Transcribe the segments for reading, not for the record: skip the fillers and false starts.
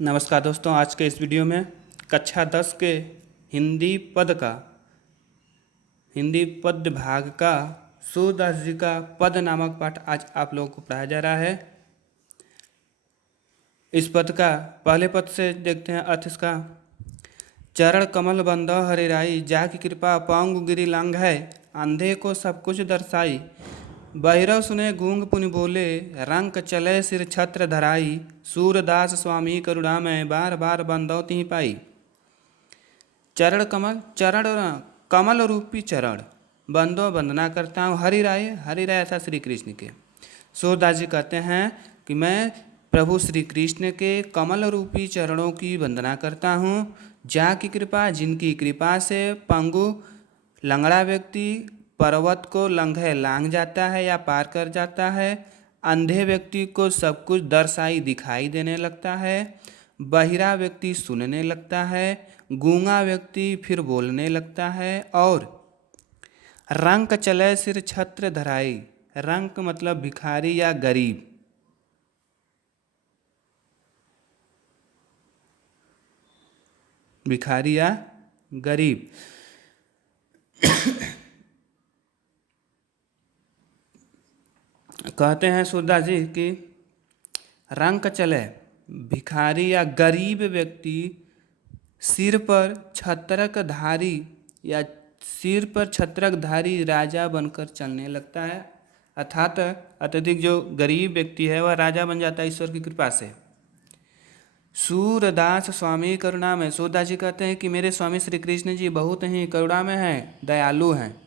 नमस्कार दोस्तों, आज के इस वीडियो में कक्षा 10 के हिंदी पद्य भाग का सूरदास जी का पद नामक पाठ आज आप लोगों को पढ़ाया जा रहा है। इस पद का पहले पद से देखते हैं अर्थ इसका। चरण कमल बंदो हरिराई, जाकी कृपा पांगु गिरि लांघै, अंधे को सब कुछ दर्शाई, बहिरव सुने गूंग पुनि बोले, रंक चले सिर छत्र धराई, सूरदास स्वामी करुणा में बार बार बंदौ तिहि पाई। चरण कमल रूपी चरण बंदो वंदना करता हूँ हरि राय था श्री कृष्ण के। सूरदास जी कहते हैं कि मैं प्रभु श्री कृष्ण के कमल रूपी चरणों की वंदना करता हूँ। जा की कृपा, जिनकी कृपा से पंगु लंगड़ा व्यक्ति पर्वत को लांघ जाता है या पार कर जाता है, अंधे व्यक्ति को सब कुछ दर्शाई दिखाई देने लगता है, बहिरा व्यक्ति सुनने लगता है, गूंगा व्यक्ति फिर बोलने लगता है, और रंक चले सिर छत्र धराई। रंक मतलब भिखारी या गरीब। भिखारी या गरीब कहते हैं सूरदास जी कि रंक चले, भिखारी या गरीब व्यक्ति सिर पर छत्रक धारी राजा बनकर चलने लगता है। अर्थात अत्यधिक जो गरीब व्यक्ति है वह राजा बन जाता है ईश्वर की कृपा से। सूरदास स्वामी करुणा में, सूरदास जी कहते हैं कि मेरे स्वामी श्री कृष्ण जी बहुत ही करुणा में हैं, दयालु हैं।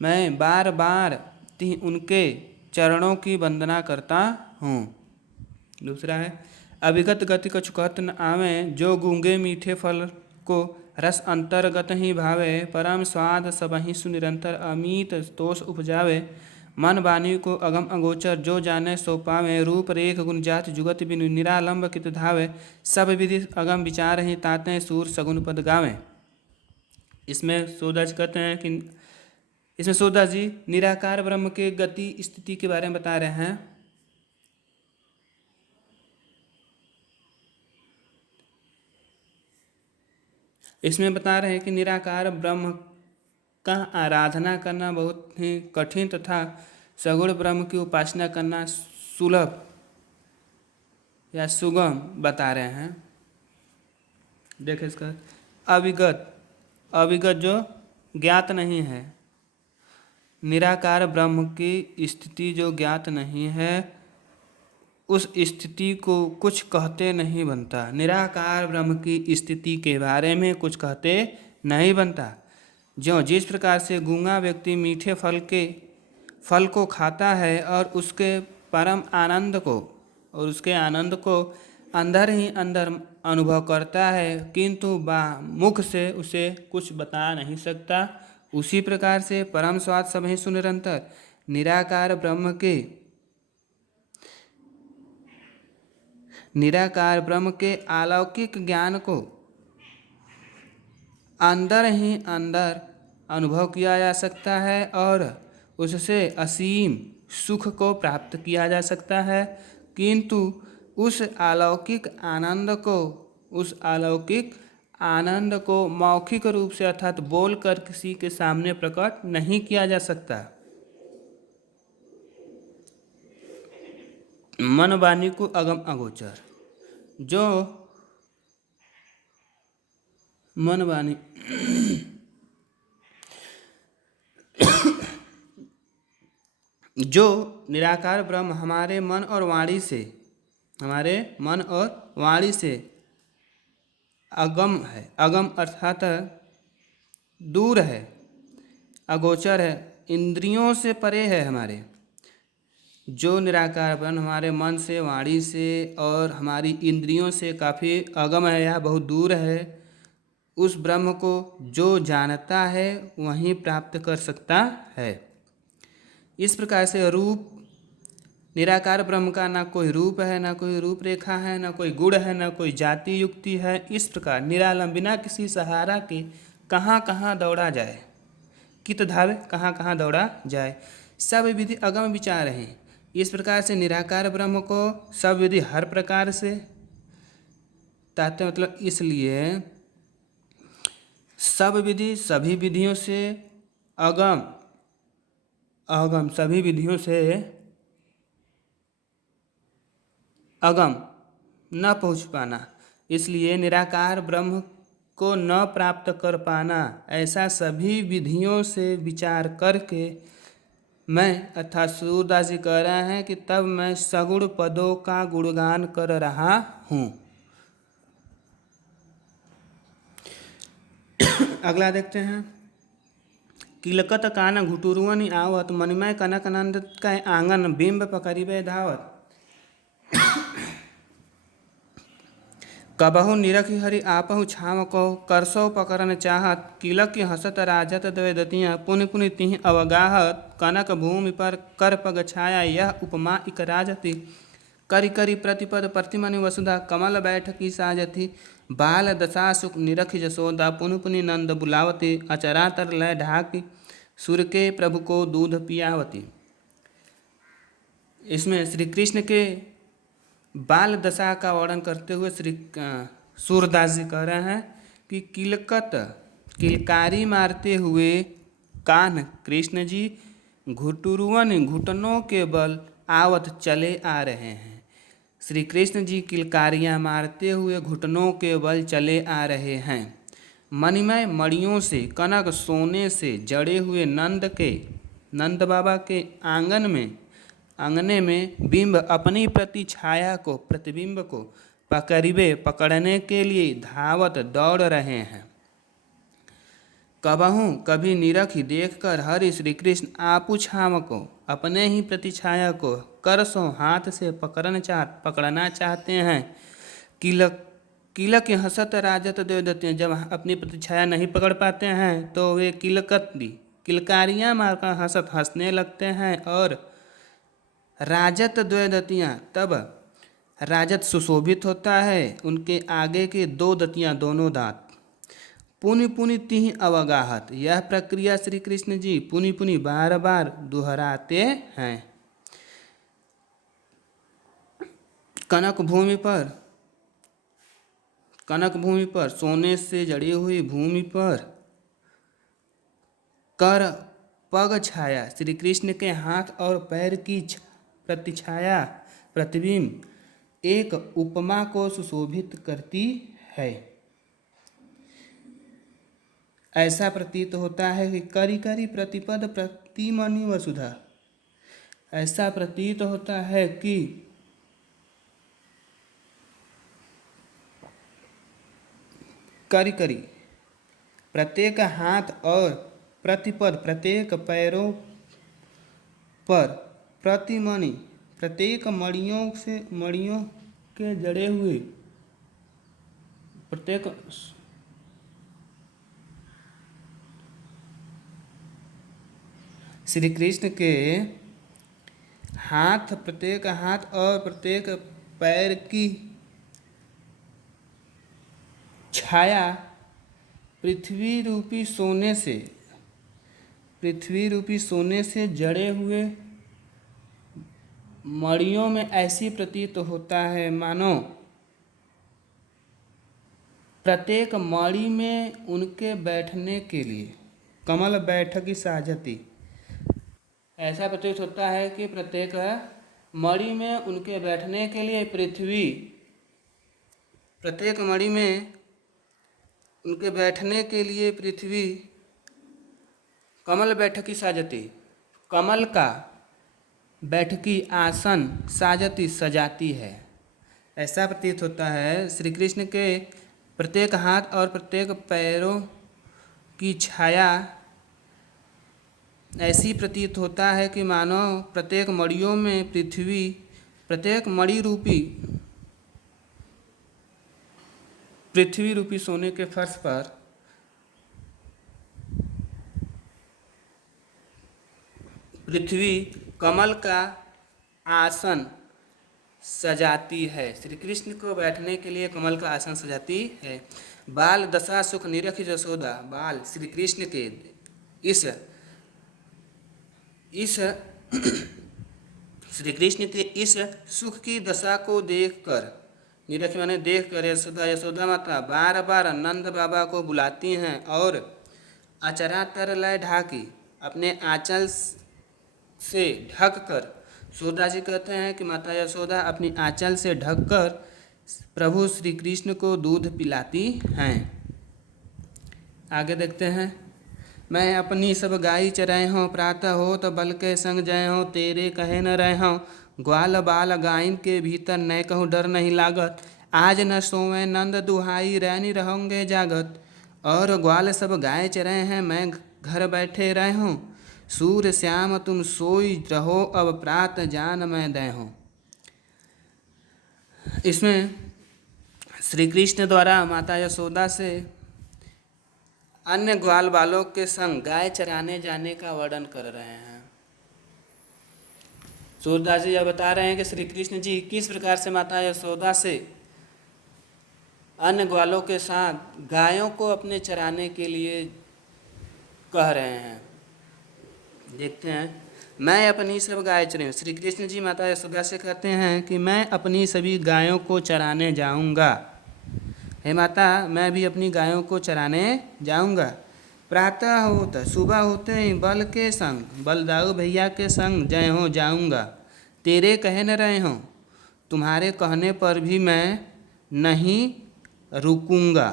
मैं बार बार उनके चरणों की वंदना करता हूँ। दूसरा है, अविगत गति कछु कहत न आवे, जो गूंगे मीठे फल को रस अंतर्गत ही भावे, परम स्वाद सबहि सुनिरंतर अमीत तोष उपजावे, मन वाणी को अगम अगोचर जो जाने सो पावे, रूप रेख गुण जाति जुगत बिनु निरालंब कित धावे, सब विधि अगम विचार ही ताते सूर सगुन पद गावे। इसमें सूरदास कहते हैं कि इसमें सूरदास जी निराकार ब्रह्म के गति स्थिति के बारे में बता रहे हैं। इसमें बता रहे हैं कि निराकार ब्रह्म का आराधना करना बहुत ही कठिन तथा सगुण ब्रह्म की उपासना करना सुलभ या सुगम बता रहे हैं। देखें इसका अविगत जो ज्ञात नहीं है, निराकार ब्रह्म की स्थिति जो ज्ञात नहीं है, उस स्थिति को कुछ कहते नहीं बनता। निराकार ब्रह्म की स्थिति के बारे में कुछ कहते नहीं बनता। जो जिस प्रकार से गूंगा व्यक्ति मीठे फल को खाता है और उसके परम आनंद को अंदर ही अंदर अनुभव करता है, किंतु मुख से उसे कुछ बता नहीं सकता, उसी प्रकार से परम स्वाद सबहि सुनिरंतर निराकार ब्रह्म के अलौकिक ज्ञान को अंदर ही अंदर अनुभव किया जा सकता है और उससे असीम सुख को प्राप्त किया जा सकता है, किंतु उस अलौकिक आनंद को मौखिक रूप से अर्थात बोलकर किसी के सामने प्रकट नहीं किया जा सकता। मन वाणी को अगम अगोचर, जो मन वाणी जो निराकार ब्रह्म हमारे मन और वाणी से अगम है, अगम अर्थात दूर है, अगोचर है, इंद्रियों से परे है। हमारे जो निराकार ब्रह्म हमारे मन से, वाणी से और हमारी इंद्रियों से काफ़ी अगम है या बहुत दूर है, उस ब्रह्म को जो जानता है वही प्राप्त कर सकता है। इस प्रकार से निराकार ब्रह्म का ना कोई रूप है, ना कोई रूपरेखा है, ना कोई गुण है, ना कोई जाति युक्ति है। इस प्रकार निरालंब बिना किसी सहारा के कहाँ कहाँ दौड़ा जाए, कित धावे कहाँ कहाँ दौड़ा जाए, सब विधि अगम विचार हैं। इस प्रकार से निराकार ब्रह्म को सब विधि हर प्रकार से तात्पर्य मतलब इसलिए सब विधि सभी विधियों से अगम अगम सभी विधियों से अगम न पहुँच पाना, इसलिए निराकार ब्रह्म को न प्राप्त कर पाना, ऐसा सभी विधियों से विचार करके मैं अर्थात सूरदास जी कह रहे हैं कि तब मैं सगुण पदों का गुणगान कर रहा हूँ। अगला देखते हैं। किलकत कान घुटुरुअनि आवत, मणिमय कनक नंद कै आंगन, बिंब पकड़िबे धावत। कबहु निरखि हरि आपहु छाव को, करसो पकड़न चाहत, किलक की हसत राजत द्वैदतियाँ, पुनि पुनि तिहि अवगाहत। कनक भूमि पर कर पग छाया, यह उपमा इक राजति, करि करि प्रतिपद प्रतिमनि वसुधा, कमल बैठकी साजथि, बाल दशा सुख निरखि जसोदा, पुनि पुनि नंद बुलावती, अचरातर लय ढाकी, सुर के प्रभु को दूध पियावती। इसमें श्री कृष्ण के बाल दशा का वर्णन करते हुए श्री सूरदास जी कह रहे हैं कि किलकारी मारते हुए कान्ह कृष्ण जी घुटुरुअन घुटनों के बल आवत चले आ रहे हैं। श्री कृष्ण जी किलकारियाँ मारते हुए घुटनों के बल चले आ रहे हैं। मणिमय मणियों से कनक सोने से जड़े हुए नंद बाबा के आंगने में बिंब अपनी प्रतिछाया को प्रतिबिंब को पकड़ने के लिए धावत दौड़ रहे हैं। कबहू कभी निरखी देखकर हरि श्री कृष्ण आपू छाव को अपने ही प्रतिछाया को करसों हाथ से पकड़ना चाहते हैं। किलक हसत राजत द्वैदत्य, जब अपनी प्रतिछाया नहीं पकड़ पाते हैं तो वे किलकारियाँ मारकर हंसने लगते हैं। और राजत द्वैदतियाँ, तब राजत सुशोभित होता है, उनके आगे के दो दतियाँ दोनों दांत। पुनि पुनि तिहि अवगाहत, यह प्रक्रिया श्री कृष्ण जी पुनि पुनि बार बार दोहराते हैं। कनक भूमि पर सोने से जड़ी हुई भूमि पर कर पग छाया, श्री कृष्ण के हाथ और पैर की प्रतिछाया प्रतिबिंब एक उपमा को सुशोभित करती है। ऐसा प्रतीत होता है कि करि करि प्रतिपद प्रतिमनि वसुधा, ऐसा प्रतीत होता है कि करि करि प्रत्येक हाथ और प्रतिपद प्रत्येक पैरों पर प्रतिमणि प्रत्येक मणियों के जड़े हुए प्रत्येक श्री कृष्ण के प्रत्येक हाथ और प्रत्येक पैर की छाया पृथ्वी रूपी सोने से जड़े हुए मणियों में ऐसी प्रतीत होता है मानो प्रत्येक मणि में उनके बैठने के लिए कमल बैठकी साजती। ऐसा प्रतीत होता है कि प्रत्येक मणि में उनके बैठने के लिए प्रत्येक मणि में उनके बैठने के लिए पृथ्वी कमल बैठकी साजती, कमल का बैठकी आसन साजती सजाती है। ऐसा प्रतीत होता है श्री कृष्ण के प्रत्येक हाथ और प्रत्येक पैरों की छाया ऐसी प्रतीत होता है कि मानो प्रत्येक मणियों में प्रत्येक मणि रूपी पृथ्वी रूपी सोने के फर्श पर पृथ्वी कमल का आसन सजाती है। श्री कृष्ण को बैठने के लिए कमल का आसन सजाती है। बाल दशा सुख निरखि जसोदा, बाल श्री कृष्ण के इस श्री कृष्ण के इस सुख की दशा को देखकर निरख माने देख कर यशोदा माता बार बार नंद बाबा को बुलाती हैं और अचरा तर लय ढाकी अपने आंचल से ढक कर, सूरदास जी कहते हैं कि माता यशोदा अपनी आंचल से ढककर प्रभु श्री कृष्ण को दूध पिलाती हैं। आगे देखते हैं। मैं अपनी सब गाय चराए हों प्रातः हो तो बल के संग जय हों तेरे कहे न रहे हों ग्वाल बाल गायन के भीतर न कहूँ डर नहीं लागत आज न सोवें नंद दुहाई रैनी रहोगे जागत और ग्वाल सब गाय चराए हैं मैं घर बैठे रहे हूँ सूर्य श्याम तुम सोई रहो अब प्रात जान मैं दे हूँ। इसमें श्री कृष्ण द्वारा माता यशोदा से अन्य ग्वाल बालों के संग गाय चराने जाने का वर्णन कर रहे हैं। सूरदास जी यह बता रहे हैं कि श्री कृष्ण जी किस प्रकार से माता यशोदा से अन्य ग्वालों के साथ गायों को अपने चराने के लिए कह रहे हैं। देखते हैं। मैं अपनी सब गाय चराऊं, श्री कृष्ण जी माता यशोदा से कहते हैं कि मैं अपनी सभी गायों को चराने जाऊंगा। हे माता, मैं भी अपनी गायों को चराने जाऊंगा। प्रातः होता सुबह होते ही बल के संग बलदाऊ भैया के संग जय हो जाऊंगा तेरे कहे न रहे हों तुम्हारे कहने पर भी मैं नहीं रुकूंगा।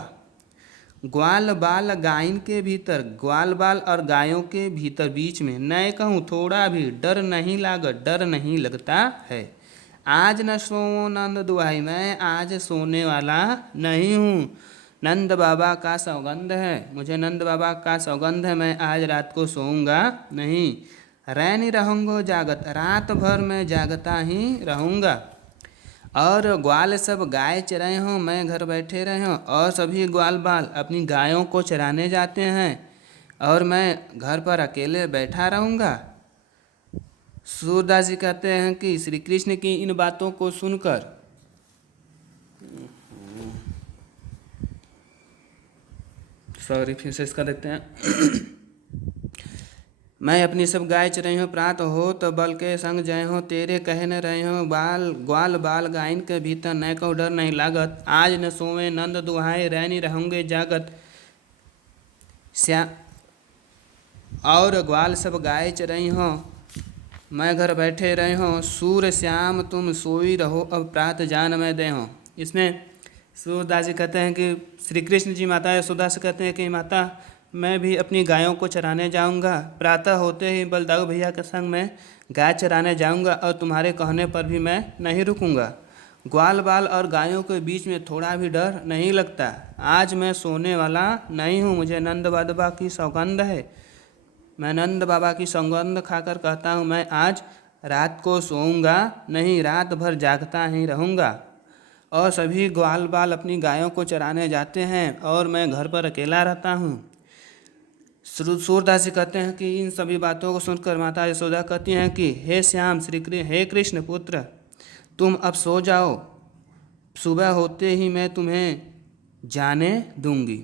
ग्वाल बाल गायन के भीतर, ग्वाल बाल और गायों के भीतर बीच में न कहूँ थोड़ा भी डर नहीं लागत, डर नहीं लगता है। आज न सोओ नंद दुहाई, मैं आज सोने वाला नहीं हूँ। नंद बाबा का सौगंध है, मुझे नंद बाबा का सौगंध है, मैं आज रात को सोऊंगा नहीं। रैनी रहूँगा जागत, रात भर मैं जागता ही रहूँगा। और ग्वाल सब गाय चराए हों मैं घर बैठे रहे हों और सभी ग्वाल बाल अपनी गायों को चराने जाते हैं और मैं घर पर अकेले बैठा रहूँगा। सूरदास जी कहते हैं कि श्री कृष्ण की इन बातों को सुनकर फिर से इसका देखते हैं। मैं अपनी सब गाय चराई हूँ प्रात हो तो बल के संग जय हो तेरे कहे न रहे हो ग्वाल बाल गायन के भीतर न को डर नहीं लागत आज न सोवे नंद दुहाए रैनी रहूँगे जागत और ग्वाल सब गाय चराई हो मैं घर बैठे रहे हो सूर्य श्याम तुम सोई रहो अब प्रात जान मैं दे हो। इसमें सूरदास जी कहते हैं कि श्री कृष्ण जी माता यशोदा से कहते हैं कि माता, मैं भी अपनी गायों को चराने जाऊंगा। प्रातः होते ही बलदाऊ भैया के संग मैं गाय चराने जाऊंगा और तुम्हारे कहने पर भी मैं नहीं रुकूंगा। ग्वाल बाल और गायों के बीच में थोड़ा भी डर नहीं लगता। आज मैं सोने वाला नहीं हूँ, मुझे नंद बाबा की सौगंध है, मैं नंद बाबा की सौगंध खाकर कहता हूँ मैं आज रात को सोऊंगा नहीं, रात भर जागता ही रहूँगा। और सभी ग्वाल बाल अपनी गायों को चराने जाते हैं और मैं घर पर अकेला रहता हूँ। सूरदास जी कहते हैं कि इन सभी बातों को सुनकर माता यशोदा कहती हैं कि हे श्याम हे कृष्ण पुत्र, तुम अब सो जाओ, सुबह होते ही मैं तुम्हें जाने दूंगी।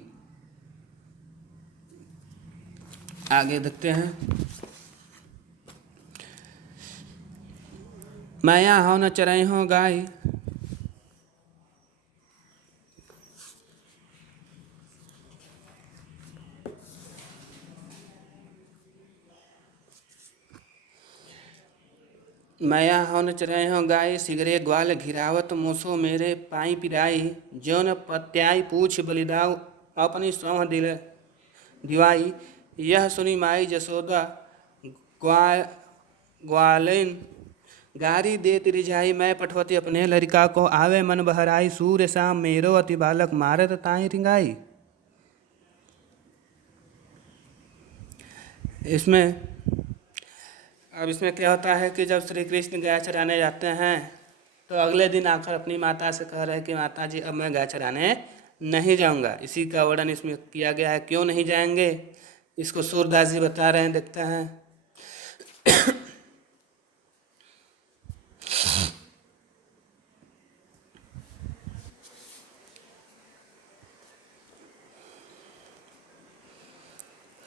आगे देखते हैं। मैं यहाँ हो न चराई हूँ गाय, मैया हन चरय हो गाय सिगरे ग्वाल घिरावत मोसो मेरे पाई पिराई जौन पत्याई पूछ बलिदाऊ अपनी सौह दिवाई। यह सुनी माई जसोदा ग्वालिन गारी देत रिझाई मैं पठवती अपने लड़का को आवे मन बहराई सूर्य शाम मेरो अति बालक मारत ताई रिंगाई। इसमें क्या होता है कि जब श्री कृष्ण गाय चराने जाते हैं तो अगले दिन आकर अपनी माता से कह रहे हैं कि माता जी अब मैं गाय चराने नहीं जाऊंगा। इसी का वर्णन इसमें किया गया है। क्यों नहीं जाएंगे इसको सूरदास जी बता रहे हैं, देखते हैं।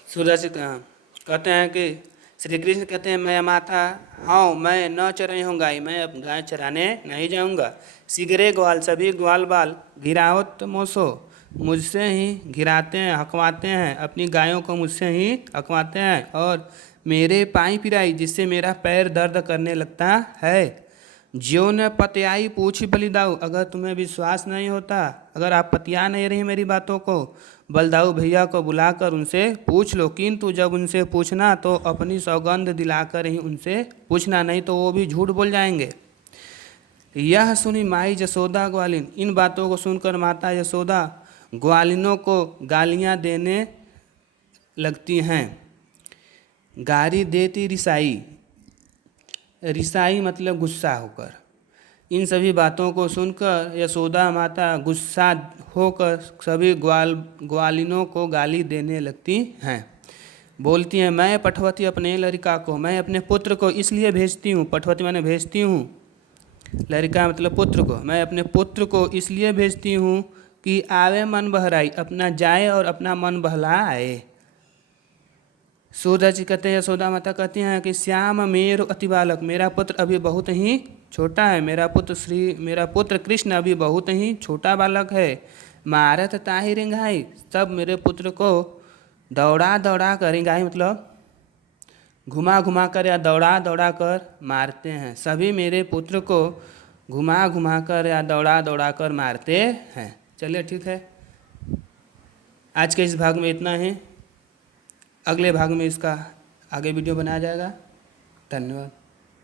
सूरदास जी कहते हैं कि श्री कृष्ण कहते हैं मैं माता हाँ मैं न चराई हूँ गाय, मैं अब गाय चराने नहीं जाऊँगा। सिगरे ग्वाल सभी ग्वाल बाल घिराओत मोसो, मुझसे ही घिराते हैं हकवाते हैं, अपनी गायों को मुझसे ही हकवाते हैं। और मेरे पाई पिराई जिससे मेरा पैर दर्द करने लगता है। ज्यों न पतियाई पूछी बलिदाऊ, अगर तुम्हें विश्वास नहीं होता, अगर आप पतिया नहीं रही मेरी बातों को, बलदाऊ भैया को बुलाकर उनसे पूछ लो। किंतु जब उनसे पूछना तो अपनी सौगंध दिलाकर ही उनसे पूछना, नहीं तो वो भी झूठ बोल जाएंगे। यह सुनी माई यशोदा ग्वालिन, इन बातों को सुनकर माता यशोदा ग्वालिनों को गालियाँ देने लगती हैं। गारी देती रिसाई, रिसाई मतलब गुस्सा होकर। इन सभी बातों को सुनकर यशोदा माता गुस्सा होकर सभी ग्वालिनों को गाली देने लगती हैं। बोलती हैं मैं पठवती अपने लड़का को, मैं अपने पुत्र को इसलिए भेजती हूँ, पठवती मैंने भेजती हूँ, लड़का मतलब पुत्र को, मैं अपने पुत्र को इसलिए भेजती हूँ कि आवे मन बहराई, अपना जाए और अपना मन बहलाए। सूरज कहते हैं यशोदा माता कहती हैं कि श्याम मेरु अति बालक, मेरा पुत्र अभी बहुत ही छोटा है, मेरा पुत्र कृष्ण अभी बहुत ही छोटा बालक है। मारत ताहि रिंगाई, सब मेरे पुत्र को दौड़ा दौड़ा कर, रिंगाई मतलब घुमा घुमा कर या दौड़ा दौड़ा कर मारते हैं। सभी मेरे पुत्र को घुमा घुमा कर या दौड़ा दौड़ा कर मारते हैं। चलिए ठीक है, आज के इस भाग में इतना ही। अगले भाग में इसका आगे वीडियो बनाया जाएगा। धन्यवाद।